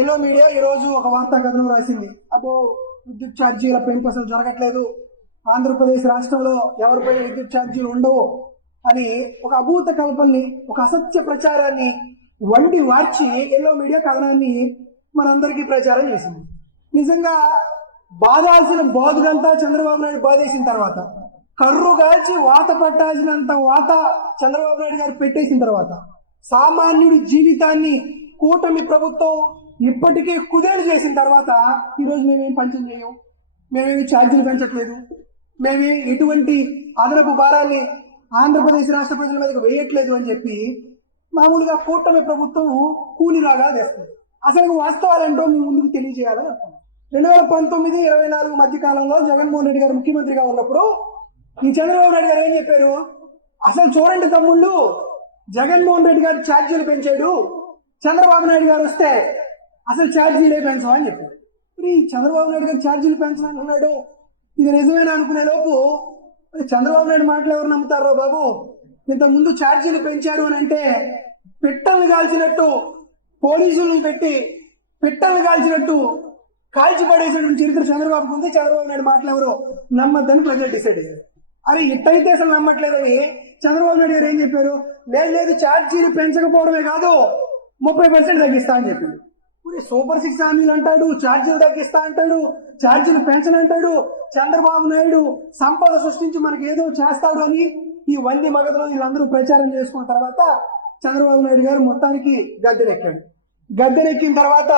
Yellow media ఈరోజు ఒక వార్తా కథనం రాసింది. అబ్బో, విద్యుత్ ఛార్జీల పెంపు అసలు జరగట్లేదు, ఆంధ్రప్రదేశ్ రాష్ట్రంలో ఎవరిపై విద్యుత్ ఛార్జీలు ఉండవు అని ఒక అభూత కల్పనని, ఒక అసత్య ప్రచారాన్ని వండి వార్చి ఎల్లో మీడియా కథనాన్ని మనందరికీ ప్రచారం చేసింది. నిజంగా బాధాల్సిన బాధుడంతా చంద్రబాబు నాయుడు బాధేసిన తర్వాత, కర్రు కాల్చి వాత పట్టాల్సినంత వాత చంద్రబాబు నాయుడు గారు పెట్టేసిన తర్వాత, సామాన్యుడి జీవితాన్ని కూటమి ప్రభుత్వం ఇప్పటికే కుదేలు చేసిన తర్వాత ఈరోజు మేమేం పంచం చేయం, మేమేమి ఛార్జీలు పెంచట్లేదు, మేమే ఎటువంటి అదనపు భారాన్ని ఆంధ్రప్రదేశ్ రాష్ట్ర ప్రజల మీదకి వేయట్లేదు అని చెప్పి మామూలుగా కూటమి ప్రభుత్వం కూలిరాగా తెస్తుంది. అసలు వాస్తవాలేంటో మీ ముందుకు తెలియజేయాలని అనుకున్నాం. 2019-24 మధ్య కాలంలో జగన్మోహన్ రెడ్డి గారు ముఖ్యమంత్రిగా ఉన్నప్పుడు ఈ చంద్రబాబు నాయుడు గారు ఏం చెప్పారు? అసలు చూడండి తమ్ముళ్ళు, జగన్మోహన్ రెడ్డి గారు ఛార్జీలు పెంచాడు, చంద్రబాబు నాయుడు గారు వస్తే అసలు ఛార్జీలే పెంచమని చెప్పారు. మరి చంద్రబాబు నాయుడు గారు ఛార్జీలు పెంచాలనుకున్నాడు, ఇది నిజమేనా అనుకునే లోపు చంద్రబాబు నాయుడు మాటలు ఎవరు నమ్ముతారో బాబు? ఇంతకుముందు ఛార్జీలు పెంచారు అని అంటే పిట్టల్ని కాల్చినట్టు, పోలీసులను పెట్టి పిట్టల్ని కాల్చినట్టు కాల్చి పడేసినటువంటి చరిత్ర చంద్రబాబుకు ఉంది. చంద్రబాబు నాయుడు మాటలు ఎవరు నమ్మద్దని ప్రజలు డిసైడ్ అయ్యారు. అరే ఇట్టయితే అసలు నమ్మట్లేదని చంద్రబాబు నాయుడు గారు ఏం చెప్పారు? లేదు ఛార్జీలు పెంచకపోవడమే కాదు 30% తగ్గిస్తా అని చెప్పింది. ఇప్పుడు సూపర్ 6 హామీలు అంటాడు, ఛార్జీలు తగ్గిస్తా అంటాడు, ఛార్జీలు పెంచనంటాడు. చంద్రబాబు నాయుడు సంపద సృష్టించి మనకి ఏదో చేస్తాడు అని ఈ వంది మగధలో వీళ్ళందరూ ప్రచారం చేసుకున్న తర్వాత చంద్రబాబు నాయుడు గారు మొత్తానికి గద్దెనెక్కాడు. గద్దెనెక్కిన తర్వాత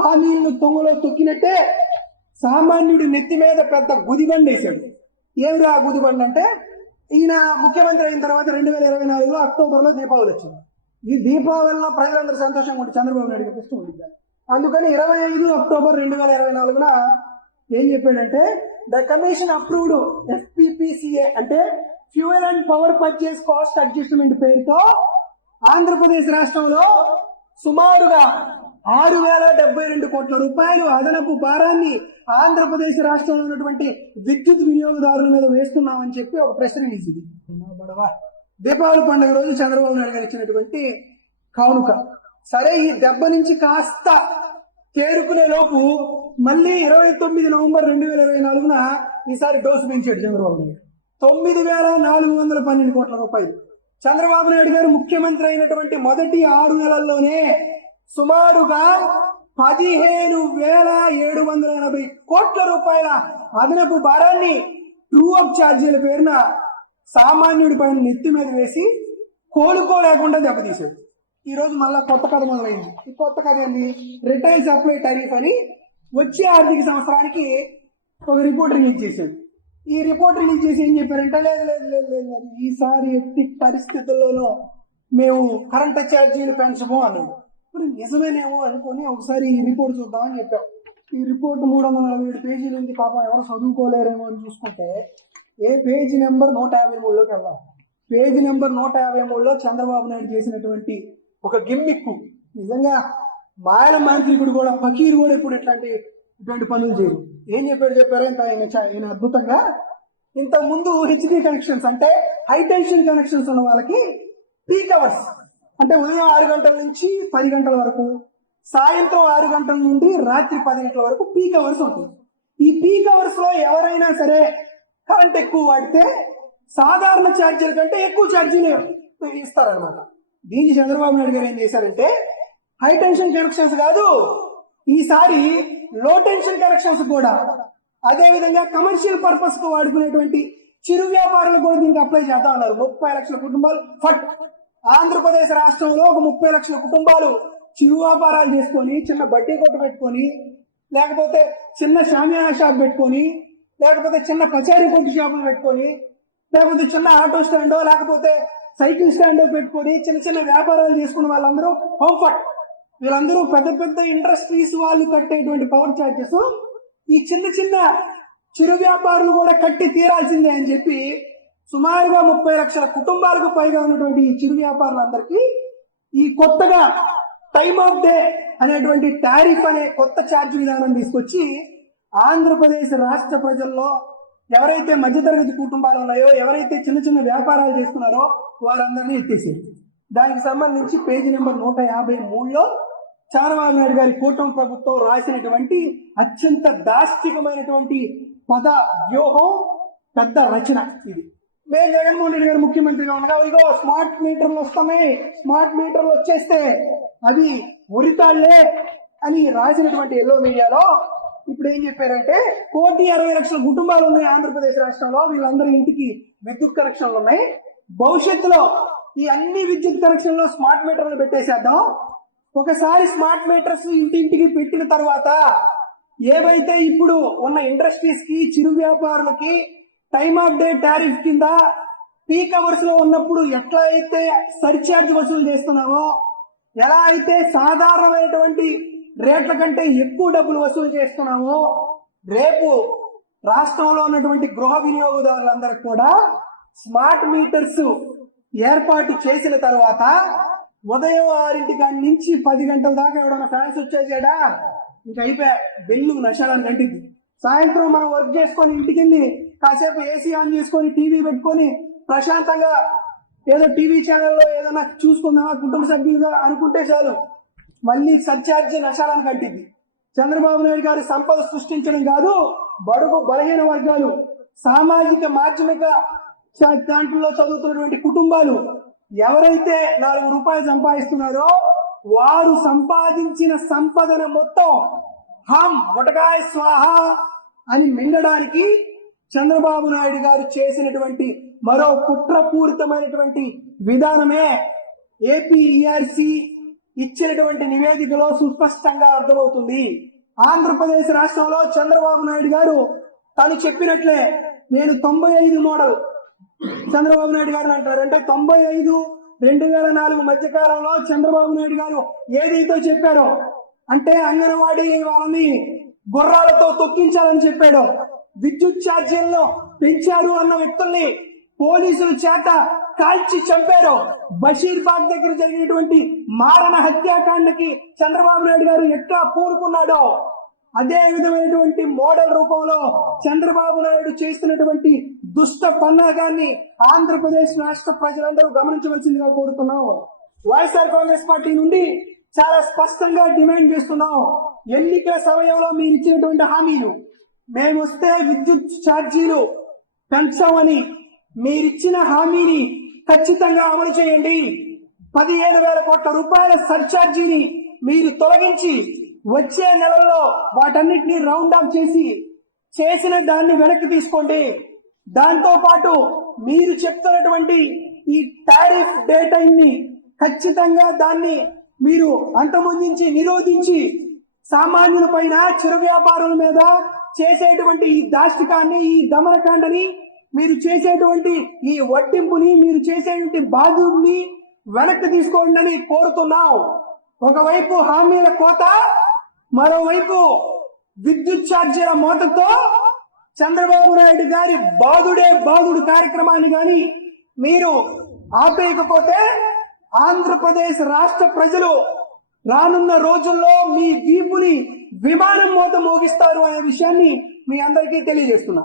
హామీలను తొంగలో తొక్కినట్టే సామాన్యుడి నెత్తి మీద పెద్ద గుదిబండి వేశాడు. ఏమిరా ఆ గుదిబండి అంటే, ఈయన ముఖ్యమంత్రి అయిన తర్వాత 2024 అక్టోబర్లో దీపావళి వచ్చింది. ఈ దీపావళిలో ప్రజలందరూ సంతోషంగా ఉంటే చంద్రబాబు నాయుడు గారికి ఇష్టం ఉంటుంది. అందుకని 25 అక్టోబర్ 2024 ఏం చెప్పాడంటే, ద కమిషన్ అప్రూవ్డ్ FPPCA అంటే fuel and power purchase cost adjustment పేరుతో ఆంధ్రప్రదేశ్ రాష్ట్రంలో సుమారుగా 6,072 కోట్ల రూపాయలు అదనపు భారాన్ని ఆంధ్రప్రదేశ్ రాష్ట్రంలో ఉన్నటువంటి విద్యుత్ వినియోగదారుల మీద వేస్తున్నామని చెప్పి ఒక ప్రెస్ రిలీజ్. ఇది దీపావళి పండుగ రోజు చంద్రబాబు నాయుడు గారు ఇచ్చినటువంటి కానుక. సరే, ఈ దెబ్బ నుంచి కాస్త తేరుకునే లోపు మళ్ళీ 29 నవంబర్ 2024 ఈసారి డోసు పెంచాడు చంద్రబాబు నాయుడు. 9,412 కోట్ల రూపాయలు. చంద్రబాబు నాయుడు గారు ముఖ్యమంత్రి అయినటువంటి మొదటి 6 నెలల్లోనే సుమారుగా 15,780 కోట్ల రూపాయల అదనపు భారాన్ని ట్రూ అప్ ఛార్జీల పేరున సామాన్యుడి పైన నెత్తి మీద వేసి కోలుకోలేకుండా దెబ్బతీశాడు. ఈరోజు మళ్ళా కొత్త కథ మొదలైంది. ఈ కొత్త కథ ఏంది? రిటైల్ సప్లై టారిఫ్ అని వచ్చే ఆర్థిక సంవత్సరానికి ఒక రిపోర్ట్ రిలీజ్ చేశాడు. ఈ రిపోర్ట్ రిలీజ్ చేసి ఏం చెప్పారంటే, లేదు లేదు లేదు లేదు ఈసారి ఎట్టి పరిస్థితుల్లోనూ మేము కరెంట్ ఛార్జీలు పెంచము అన్నాడు. మరి నిజమేనేమో అనుకొని ఒకసారి ఈ రిపోర్ట్ చూద్దామని చెప్పాం. ఈ రిపోర్ట్ 347 పేజీలు ఉంది. పాపం ఎవరు చదువుకోలేరేమో అని చూసుకుంటే ఏ పేజీ నెంబర్ 153లోకి వెళ్దాం. పేజీ నెంబర్ 153లో చంద్రబాబు నాయుడు చేసినటువంటి ఒక గిమ్మిక్కు. నిజంగా మాయల మాంత్రికుడు కూడా, ఫకీర్ కూడా ఇప్పుడు ఇట్లాంటి పనులు చేయరు. ఏం చెప్పారు ఆయన అద్భుతంగా. ఇంతకుముందు హెచ్డి కనెక్షన్స్ అంటే హై టెన్షన్ కనెక్షన్స్ ఉన్న వాళ్ళకి పీక్ అవర్స్ అంటే ఉదయం 6 గంటల నుంచి 10 గంటల వరకు, సాయంత్రం 6 గంటల నుండి రాత్రి 10 గంటల వరకు పీక్ అవర్స్ ఉంటుంది. ఈ పీక్ అవర్స్ లో ఎవరైనా సరే కరెంట్ ఎక్కువ వాడితే సాధారణ ఛార్జీల కంటే ఎక్కువ ఛార్జీలు ఇస్తారనమాట. దీనికి చంద్రబాబు నాయుడు గారు ఏం చేశారంటే, హై టెన్షన్ కనెక్షన్స్ కాదు, ఈసారి లో టెన్షన్ కనెక్షన్స్ కూడా, అదేవిధంగా కమర్షియల్ పర్పస్ కు వాడుకునేటువంటి చిరు వ్యాపారులకు కూడా దీనికి అప్లై చేద్దాం అన్నారు. 30 లక్షల కుటుంబాలు ఫట్. ఆంధ్రప్రదేశ్ రాష్ట్రంలో ఒక 30 లక్షల కుటుంబాలు చిరు వ్యాపారాలు చేసుకొని, చిన్న బడ్డీ కొట్టు పెట్టుకొని, లేకపోతే చిన్న షామియానా షాప్ పెట్టుకొని, లేకపోతే చిన్న పచారీ కొట్టు షాపులు పెట్టుకొని, లేకపోతే చిన్న ఆటో స్టాండో లేకపోతే సైకిల్ స్టాండో పెట్టుకొని చిన్న చిన్న వ్యాపారాలు చేసుకున్న వాళ్ళందరూ హోంఫట్. వీళ్ళందరూ పెద్ద పెద్ద ఇండస్ట్రీస్ వాళ్ళు కట్టేటువంటి పవర్ ఛార్జెస్ ఈ చిన్న చిన్న చిరు వ్యాపారులు కూడా కట్టి తీరాల్సిందే అని చెప్పి సుమారుగా 30 లక్షల కుటుంబాలకు పైగా ఉన్నటువంటి ఈ చిరు వ్యాపారులందరికీ ఈ కొత్తగా టైమ్ ఆఫ్ డే అనేటువంటి టారిఫ్ అనే కొత్త ఛార్జ్ విధానం తీసుకొచ్చి ఆంధ్రప్రదేశ్ రాష్ట్ర ప్రజల్లో ఎవరైతే మధ్యతరగతి కుటుంబాలు ఉన్నాయో, ఎవరైతే చిన్న చిన్న వ్యాపారాలు చేస్తున్నారో వారందరినీ ఎత్తేసారు. దానికి సంబంధించి పేజీ నెంబర్ 153లో చంద్రబాబు నాయుడు గారి కూటమి ప్రభుత్వం రాసినటువంటి అత్యంత దాష్టికమైనటువంటి పద వ్యూహం, పెద్ద రచన ఇది. మేము జగన్మోహన్ రెడ్డి గారు ముఖ్యమంత్రిగా ఉండగా ఇగో స్మార్ట్ మీటర్లు వస్తున్నాయి, స్మార్ట్ మీటర్లు వచ్చేస్తే అవి ఉరితాళ్లే అని రాసినటువంటి ఎల్లో మీడియాలో ఇప్పుడు ఏం చెప్పారంటే 1,60,00,000 కుటుంబాలు ఉన్నాయి ఆంధ్రప్రదేశ్ రాష్ట్రంలో, వీళ్ళందరి ఇంటికి విద్యుత్ కనెక్షన్లు ఉన్నాయి. భవిష్యత్తులో ఈ అన్ని విద్యుత్ కనెక్షన్లో స్మార్ట్ మీటర్లు పెట్టేసేద్దాం. ఒకసారి స్మార్ట్ మీటర్స్ ఇంటింటికి పెట్టిన తర్వాత ఏవైతే ఇప్పుడు ఉన్న ఇండస్ట్రీస్ కి, చిరు వ్యాపారులకి టైమ్ ఆఫ్ డే టారిఫ్ కింద పీక్ అవర్స్ లో ఉన్నప్పుడు ఎట్లా అయితే సర్ఛార్జ్ వసూలు చేస్తున్నామో, ఎలా అయితే సాధారణమైనటువంటి రేట్ల కంటే ఎక్కువ డబ్బులు వసూలు చేస్తున్నామో, రేపు రాష్ట్రంలో ఉన్నటువంటి గృహ వినియోగదారులందరికీ కూడా స్మార్ట్ మీటర్స్ ఏర్పాటు చేసిన తర్వాత ఉదయం 6 గంటల నుంచి 10 గంటల దాకా ఎవడన్నా ఫ్యాన్స్ వచ్చేసాడా ఇంక అయిపోయా, బెల్లు నషాలని కంటిద్ది. సాయంత్రం మనం వర్క్ చేసుకొని ఇంటికి వెళ్ళి కాసేపు ఏసీ ఆన్ చేసుకొని టీవీ పెట్టుకొని ప్రశాంతంగా ఏదో టీవీ ఛానల్లో ఏదైనా చూసుకుందామా కుటుంబ సభ్యులుగా అనుకుంటే చాలు, మళ్ళీ సర్ఛార్జీ నషాలను కంటిద్ది. చంద్రబాబు నాయుడు గారి సంపద సృష్టించడం కాదు, బడుగు బలహీన వర్గాలు, సామాజిక మాధ్యమిక దాంట్లో చదువుతున్నటువంటి కుటుంబాలు ఎవరైతే 4 రూపాయలు సంపాదిస్తున్నారో వారు సంపాదించిన సంపదన మొత్తం హం ముటకాయ స్వాహ అని మింగడానికి చంద్రబాబు నాయుడు గారు చేసినటువంటి మరో కుట్రపూరితమైనటువంటి విధానమే ఏపీఈఆర్సీ ఇచ్చినటువంటి నివేదికలో సుస్పష్టంగా అర్థమవుతుంది. ఆంధ్రప్రదేశ్ రాష్ట్రంలో చంద్రబాబు నాయుడు గారు తను చెప్పినట్లే నేను 95 మోడల్ చంద్రబాబు నాయుడు గారు అంటారు. అంటే 95, 2004 మధ్య కాలంలో చంద్రబాబు నాయుడు గారు ఏదైతే చెప్పారో, అంటే అంగన్వాడీ వాళ్ళని గుర్రాలతో తొక్కించాలని చెప్పాడో, విద్యుత్ ఛార్జీలను పెంచారు అన్న వ్యక్తుల్ని పోలీసుల చేత కాల్చి చంపారు, బషీర్బాగ్ దగ్గర జరిగినటువంటి మారణ హత్యాకాండకి చంద్రబాబు నాయుడు గారు ఎట్లా పూనుకున్నాడో అదే విధమైనటువంటి మోడల్ రూపంలో చంద్రబాబు నాయుడు చేస్తున్నటువంటి దుష్ట పన్నాగాన్ని ఆంధ్రప్రదేశ్ రాష్ట్ర ప్రజలందరూ గమనించవలసిందిగా కోరుతున్నాం. వైఎస్ఆర్ కాంగ్రెస్ పార్టీ నుండి చాలా స్పష్టంగా డిమాండ్ చేస్తున్నాం. ఎన్నికల సమయంలో మీరు ఇచ్చినటువంటి హామీలు, మేము వస్తే విద్యుత్ ఛార్జీలు పెంచామని మీరిచ్చిన హామీని ఖచ్చితంగా అమలు చేయండి. 15,000 కోట్ల రూపాయల సర్ఛార్జీని మీరు తొలగించి వచ్చే నెలల్లో వాటన్నిటిని రౌండ్ ఆఫ్ చేసిన దాన్ని వెనక్కి తీసుకోండి. దాంతో పాటు మీరు చెప్తున్నటువంటి ఈ టారిఫ్ డే టైం ని ఖచ్చితంగా దాన్ని మీరు అంతమొందించి నిరోధించి సామాన్యుల పైన, చిరు వ్యాపారుల మీద చేసేటువంటి ఈ దాష్టికాన్ని, ఈ దమనకాండని, మీరు చేసేటువంటి ఈ వడ్డింపుని, మీరు చేసేటువంటి బాధ్యుల్ని వెనక్కి తీసుకోండి అని కోరుతున్నాం. ఒకవైపు హామీల కోత, మరోవైపు విద్యుత్ ఛార్జీల మోతతో చంద్రబాబు నాయుడు గారి బాదుడే బాదుడు కార్యక్రమాన్ని కానీ మీరు ఆపేయకపోతే ఆంధ్రప్రదేశ్ రాష్ట్ర ప్రజలు రానున్న రోజుల్లో మీ వీపుని విమానం మోత మోగిస్తారు అనే విషయాన్ని మీ అందరికీ తెలియజేస్తున్నా.